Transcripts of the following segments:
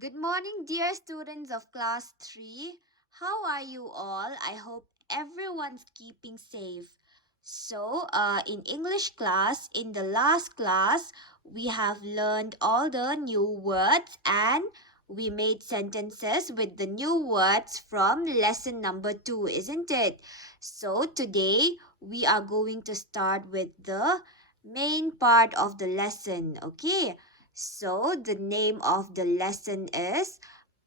Good morning, dear students of Class 3. How are you all? I hope everyone's keeping safe. In English class, in the last class, we have learned all the new words and we made sentences with the new words from lesson number 2, isn't it? So, today we are going to start with the main part of the lesson, okay? So the name of the lesson is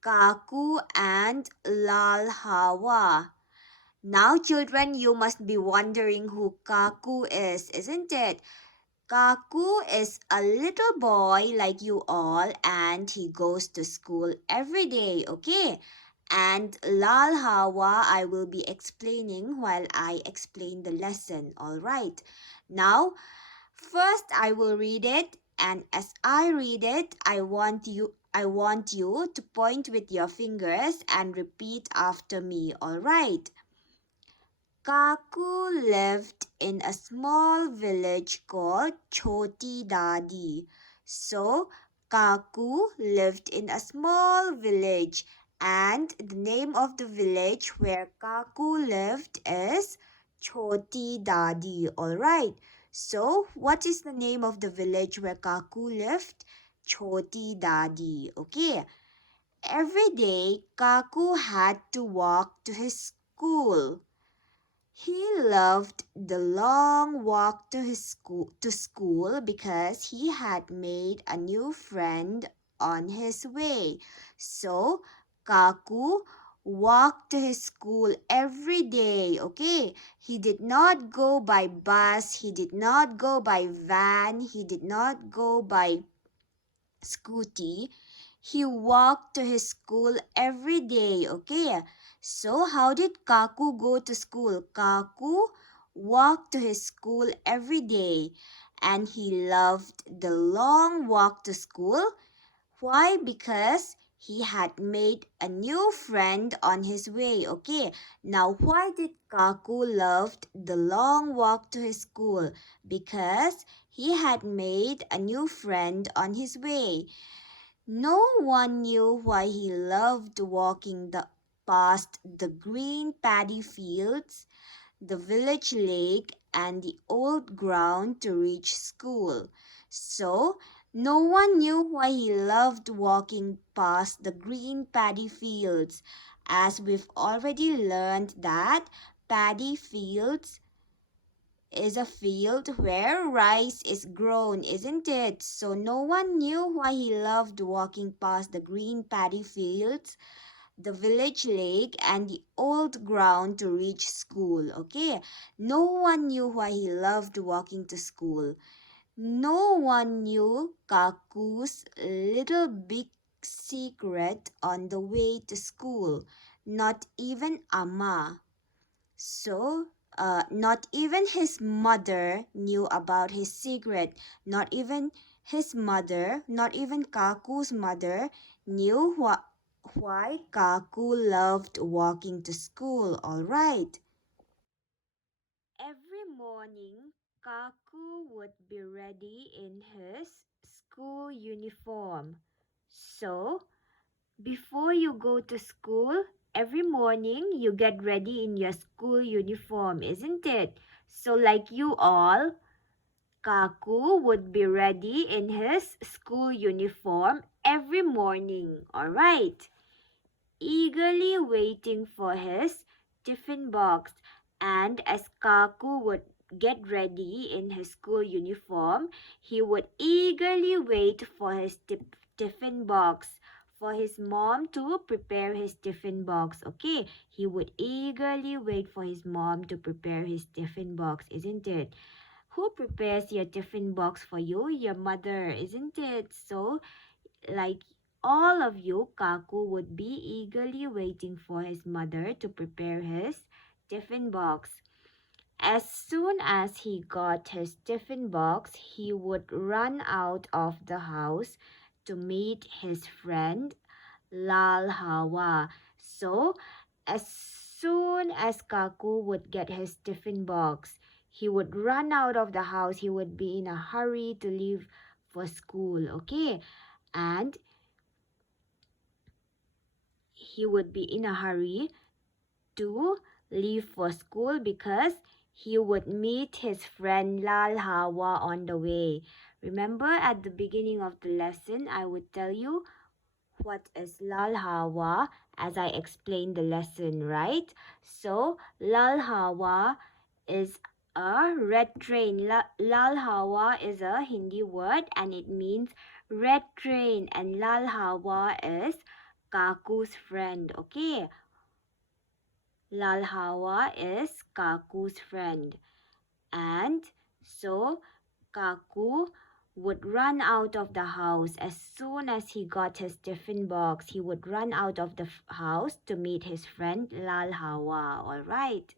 Kaku and Lal Hawa. Now, children, you must be wondering who Kaku is, isn't it? Kaku is a little boy like you all, and he goes to school every day, okay? And Lal Hawa, I will be explaining while I explain the lesson, alright? Now, first, I will read it, and as I read it, I want you to point with your fingers and repeat after me, all right? Kaku lived in a small village called Choti Dadi. So, Kaku lived in a small village, and the name of the village where Kaku lived is Choti Dadi. Alright, so what is the name of the village where Kaku lived? Choti Dadi. Okay, every day Kaku had to walk to his school. He loved the long walk to school because he had made a new friend on his way. So Kaku walked to his school every day, okay? He did not go by bus, he did not go by van, he did not go by scooty. He walked to his school every day, okay? So how did Kaku go to school? Kaku walked to his school every day and he loved the long walk to school. Why? Because he had made a new friend on his way, okay? Now, why did Kaku loved the long walk to his school? Because he had made a new friend on his way. No one knew why he loved walking past the green paddy fields, the village lake, and the old ground to reach school. So, no one knew why he loved walking past the green paddy fields, as we've already learned that paddy fields is a field where rice is grown, isn't it? So no one knew why he loved walking past the green paddy fields, the village lake, and the old ground to reach school, okay? No one knew why he loved walking to school. No one knew Kaku's little big secret on the way to school, not even Amma. So, not even his mother knew about his secret. Not even his mother, not even Kaku's mother knew why Kaku loved walking to school, alright? Every morning, Kaku would be ready in his school uniform. So, before you go to school, every morning you get ready in your school uniform, isn't it? So, like you all, Kaku would be ready in his school uniform every morning, alright? Eagerly waiting for his tiffin box. And as Kaku would get ready in his school uniform, he would eagerly wait for his tiffin box, for his mom to prepare his tiffin box. Okay, he would eagerly wait for his mom to prepare his tiffin box, isn't it? Who prepares your tiffin box for you? Your mother, isn't it? So, like all of you, Kaku would be eagerly waiting for his mother to prepare his tiffin box. As soon as he got his tiffin box, he would run out of the house to meet his friend Lal Hawa. So, as soon as Kaku would get his tiffin box, he would run out of the house. He would be in a hurry to leave for school, okay? And he would be in a hurry to leave for school because he would meet his friend Lal Hawa on the way. Remember at the beginning of the lesson, I would tell you what is Lal Hawa as I explained the lesson, right? So, Lal Hawa is a red train. Lal Hawa is a Hindi word and it means red train, and Lal Hawa is Kaku's friend, okay? Lal Hawa is Kaku's friend. And so Kaku would run out of the house as soon as he got his tiffin box. He would run out of the house to meet his friend Lal Hawa. All right.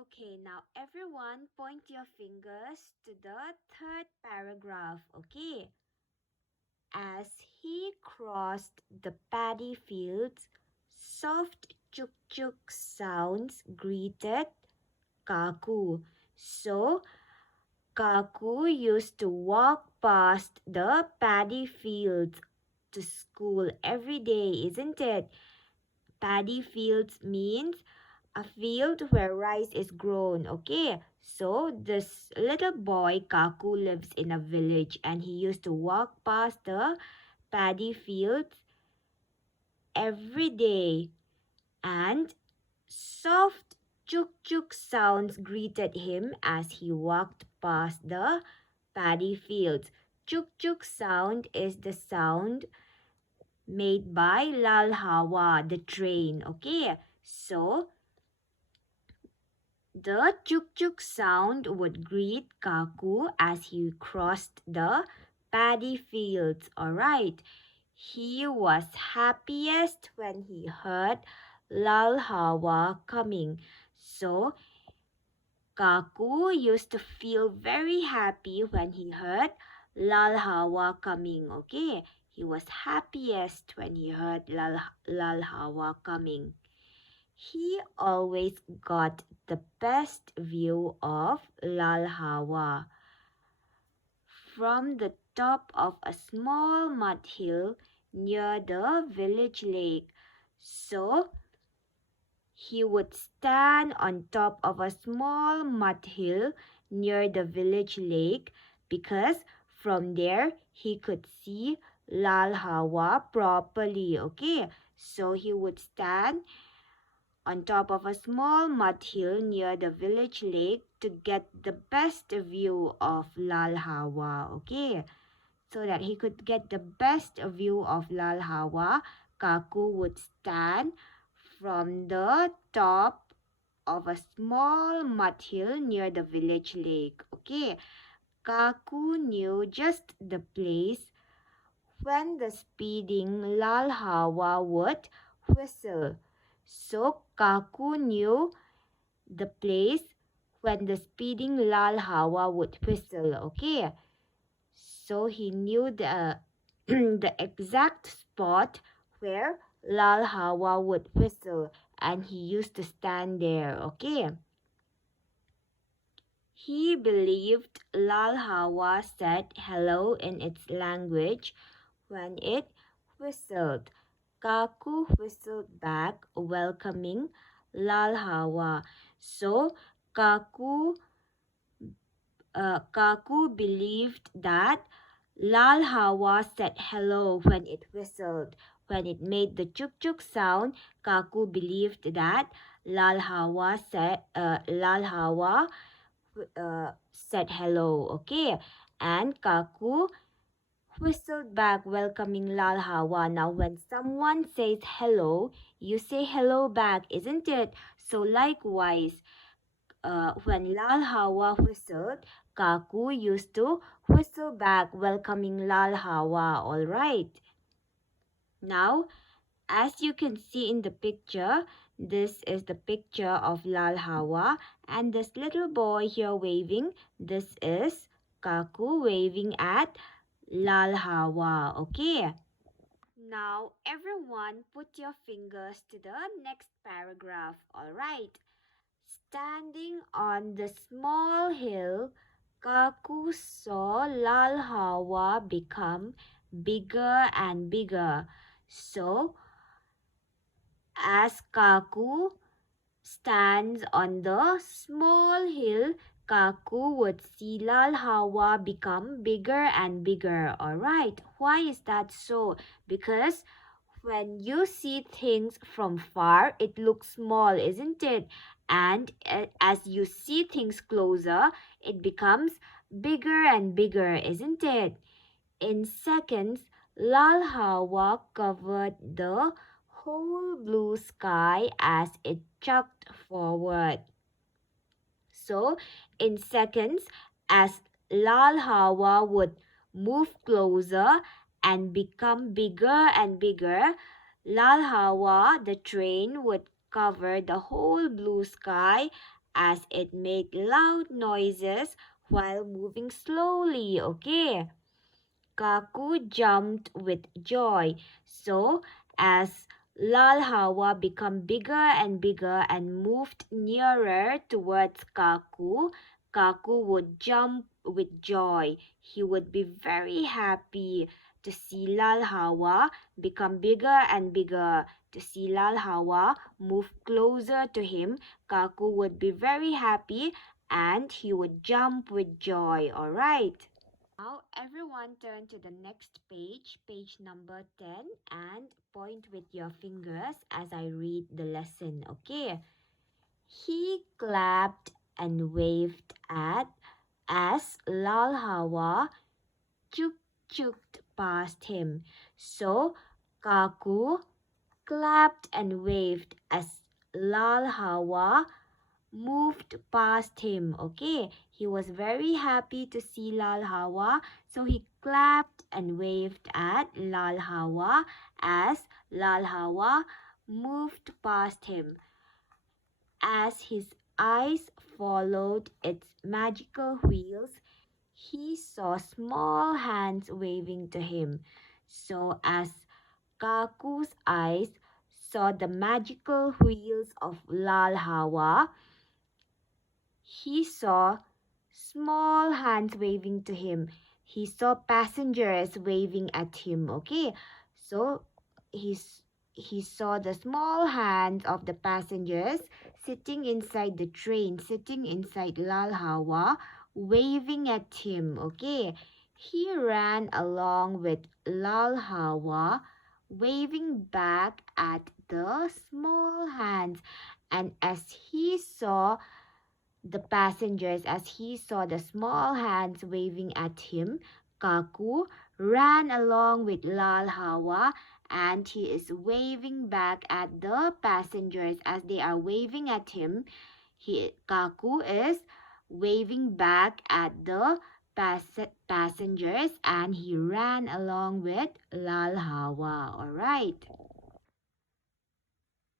Okay, now everyone point your fingers to the third paragraph, okay? As he crossed the paddy fields, soft chuk chuk sounds greeted Kaku. So, Kaku used to walk past the paddy fields to school every day, isn't it? Paddy fields means a field where rice is grown, okay? So this little boy Kaku lives in a village and he used to walk past the paddy fields every day, and soft chuk chuk sounds greeted him as he walked past the paddy fields. Chuk chuk sound is the sound made by Lal Hawa, the train, okay? So the chuk chuk sound would greet Kaku as he crossed the paddy fields, alright? He was happiest when he heard Lal Hawa coming. So Kaku used to feel very happy when he heard Lal Hawa coming, okay? He was happiest when he heard Lal Hawa coming. He always got the best view of Lal Hawa from the top of a small mud hill near the village lake. So he would stand on top of a small mud hill near the village lake because from there he could see Lal Hawa properly, okay? So he would stand on top of a small mud hill near the village lake to get the best view of Lal Hawa, okay? So that he could get the best view of Lal Hawa, Kaku would stand from the top of a small mud hill near the village lake, okay? Kaku knew just the place when the speeding Lal Hawa would whistle. So Kaku knew the place when the speeding Lal Hawa would whistle, okay? So he knew the, the exact spot where Lal Hawa would whistle and he used to stand there, okay? He believed Lal Hawa said hello in its language when it whistled. Kaku whistled back, welcoming Lal Hawa. So Kaku believed that Lal Hawa said hello when it whistled. When it made the chuk chuk sound, Kaku believed that Lal Hawa said hello, okay? And Kaku whistled back, welcoming Lal Hawa. Now, when someone says hello, you say hello back, isn't it? So likewise, when Lal Hawa whistled, Kaku used to whistle back, welcoming Lal Hawa, alright? Now, as you can see in the picture, this is the picture of Lal Hawa, and this little boy here waving, this is Kaku waving at Lal Hawa, okay? Now, everyone put your fingers to the next paragraph, alright? Standing on the small hill, Kaku saw Lal Hawa become bigger and bigger. So, As Kaku stands on the small hill, Kaku would see Lal Hawa become bigger and bigger. Alright, why is that so? Because when you see things from far, it looks small, isn't it? And as you see things closer, it becomes bigger and bigger, isn't it? In seconds, Lal Hawa covered the whole blue sky as it chugged forward. So, in seconds, as Lal Hawa would move closer and become bigger and bigger, Lal Hawa, the train, would cover the whole blue sky as it made loud noises while moving slowly. Okay. Kaku jumped with joy. So, as Lal Hawa became bigger and bigger and moved nearer towards Kaku, Kaku would jump with joy. He would be very happy to see Lal Hawa become bigger and bigger. To see Lal Hawa move closer to him, Kaku would be very happy and he would jump with joy. Alright. Now everyone turn to the next page, page number 10, and point with your fingers as I read the lesson, okay? He clapped and waved at as Lal Hawa chuked past him. So Kaku clapped and waved as Lal Hawa moved past him. Okay, he was very happy to see Lal Hawa, so he clapped and waved at Lal Hawa as Lal Hawa moved past him. As his eyes followed its magical wheels, he saw small hands waving to him. So as Kaku's eyes saw the magical wheels of Lal Hawa, he saw small hands waving to him. He saw passengers waving at him. Okay, so he saw the small hands of the passengers sitting inside the train, sitting inside Lal Hawa, waving at him. Okay, he ran along with Lal Hawa, waving back at the small hands. And as he saw the passengers, as he saw the small hands waving at him, Kaku ran along with Lal Hawa and he is waving back at the passengers as they are waving at him. Kaku is waving back at the passengers and he ran along with Lal Hawa. Alright.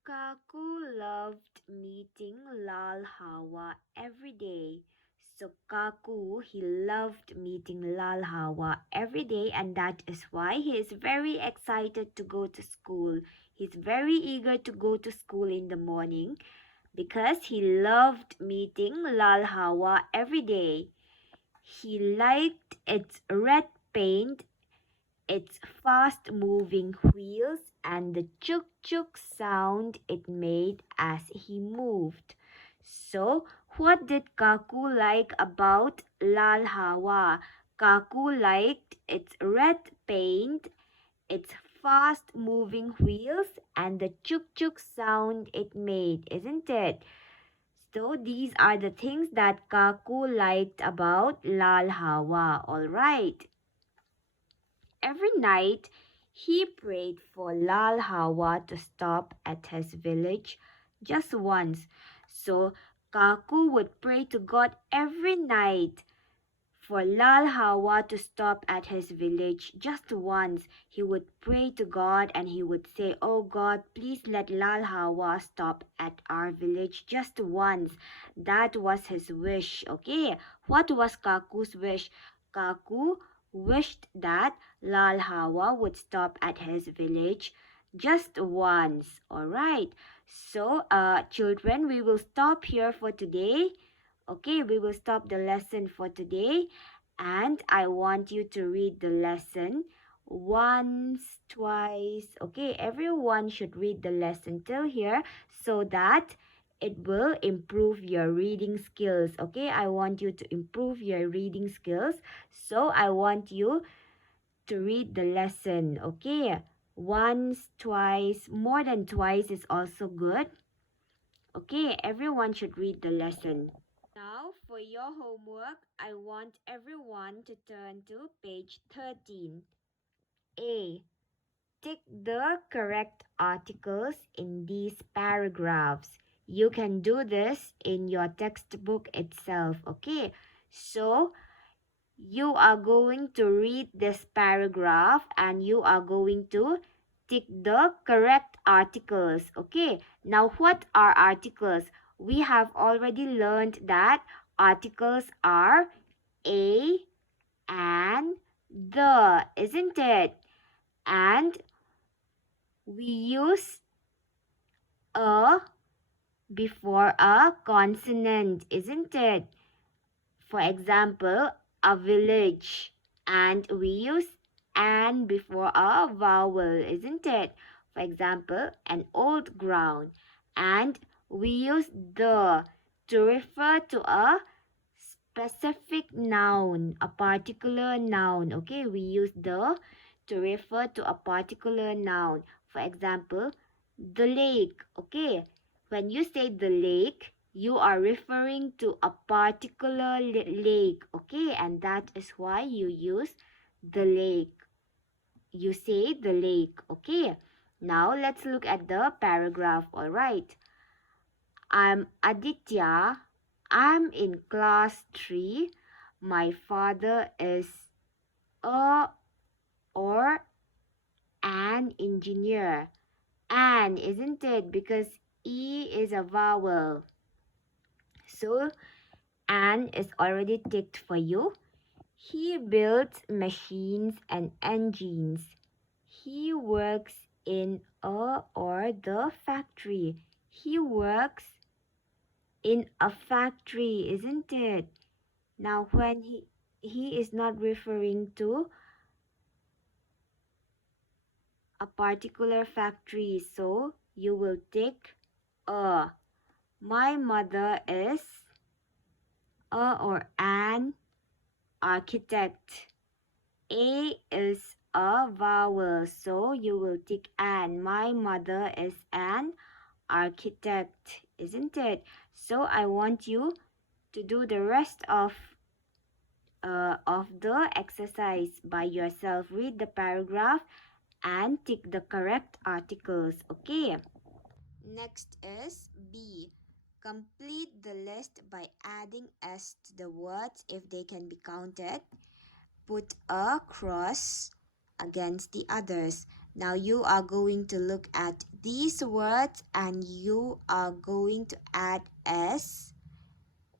Kaku loved meeting Lal Hawa every day. So Kaku, he loved meeting Lal Hawa every day, and that is why he is very excited to go to school. He's very eager to go to school in the morning because he loved meeting Lal Hawa every day. He liked its red paint, its fast moving wheels, and the chuk chuk sound it made as he moved. So, what did Kaku like about Lal Hawa? Kaku liked its red paint, its fast moving wheels, and the chuk chuk sound it made, isn't it? So, these are the things that Kaku liked about Lal Hawa, alright? Every night, he prayed for Lal Hawa to stop at his village just once. So, Kaku would pray to God every night for Lal Hawa to stop at his village just once. He would pray to God and he would say, "Oh God, please let Lal Hawa stop at our village just once." That was his wish. Okay, what was Kaku's wish? Kaku wished that Lal Hawa would stop at his village just once. Alright, so children, we will stop here for today. Okay, we will stop the lesson for today and I want you to read the lesson once, twice. Okay, everyone should read the lesson till here so that it will improve your reading skills. Okay, I want you to improve your reading skills. So I want you to read the lesson. Okay, once, twice, more than twice is also good. Okay, everyone should read the lesson. Now, for your homework, I want everyone to turn to page 13. A. Tick the correct articles in these paragraphs. You can do this in your textbook itself, okay? So, you are going to read this paragraph and you are going to tick the correct articles, okay? Now, what are articles? We have already learned that articles are a and the, isn't it? And we use a before a consonant, isn't it? For example, a village. And we use an before a vowel, isn't it? For example, an old ground. And we use the to refer to a specific noun, a particular noun. Okay, we use the to refer to a particular noun. For example, the lake. Okay, when you say the lake, you are referring to a particular lake. Okay, and that is why you use the lake. You say the lake. Okay, now let's look at the paragraph. All right. I'm Aditya. I'm in class 3. My father is a or an engineer. An, isn't it? Because E is a vowel. So, an is already ticked for you. He builds machines and engines. He works in a or the factory. He works in a factory, isn't it? Now, when he is not referring to a particular factory, so you will take a. My mother is a or an architect. A is a vowel, so you will tick an. My mother is an architect, isn't it? So I want you to do the rest of the exercise by yourself. Read the paragraph and tick the correct articles. Okay. Next is B. Complete the list by adding S to the words if they can be counted. Put a cross against the others. Now you are going to look at these words and you are going to add S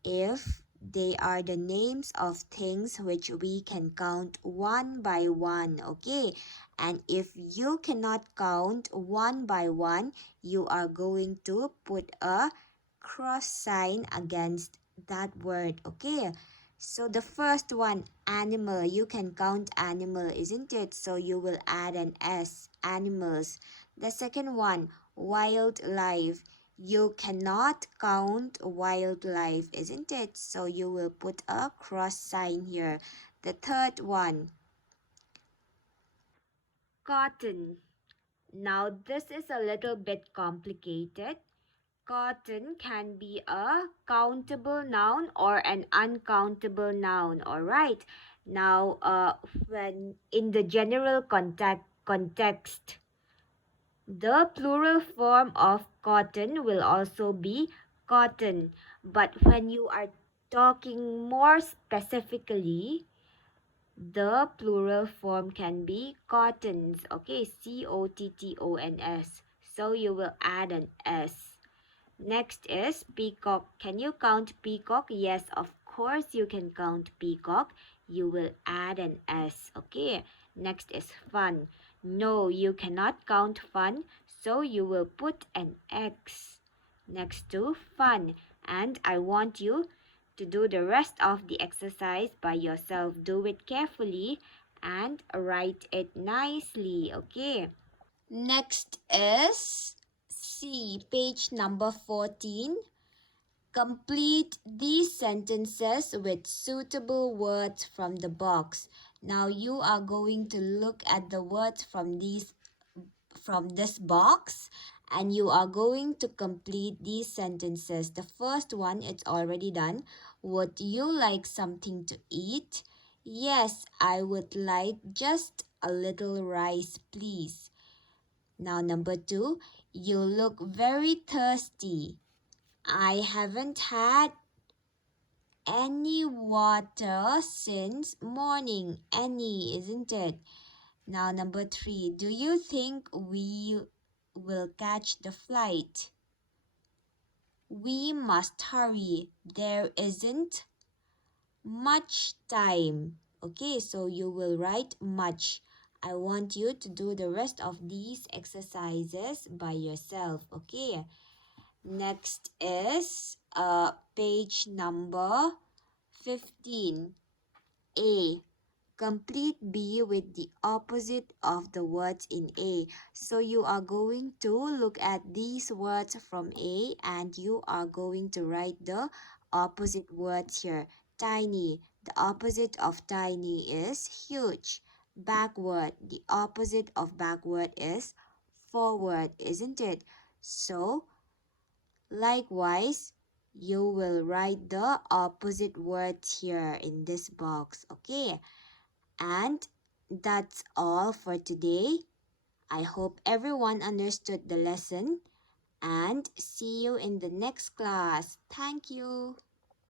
if they are the names of things which we can count one by one, okay? And if you cannot count one by one, you are going to put a cross sign against that word, okay? So the first one, animal, you can count animal, isn't it? So you will add an S, animals. The second one, wildlife. You cannot count wildlife, isn't it? So you will put a cross sign here. The third one, cotton. Now this is a little bit complicated. Cotton can be a countable noun or an uncountable noun, all right? Now, when in the general context, the plural form of cotton will also be cotton. But when you are talking more specifically, the plural form can be cottons. Okay, Cottons. So you will add an S. Next is peacock. Can you count peacock? Yes, of course you can count peacock. You will add an S. Okay. Next is fun. No, you cannot count fun. So you will put an X next to fun. And I want you to do the rest of the exercise by yourself. Do it carefully and write it nicely, okay? Next is C, page number 14. Complete these sentences with suitable words from the box. Now you are going to look at the words from this box, and you are going to complete these sentences. The first one, it's already done. Would you like something to eat? Yes, I would like just a little rice, please. Now, number 2, you look very thirsty. I haven't had any water since morning. Any, isn't it? Now, number 3, do you think we will catch the flight? We must hurry. There isn't much time. Okay, so you will write much. I want you to do the rest of these exercises by yourself. Okay. Next is page number 15. A. Complete B with the opposite of the words in A. So you are going to look at these words from A and you are going to write the opposite words here. Tiny. The opposite of tiny is huge. Backward. The opposite of backward is forward, isn't it? So likewise, you will write the opposite words here in this box, okay? And that's all for today. I hope everyone understood the lesson and see you in the next class. Thank you.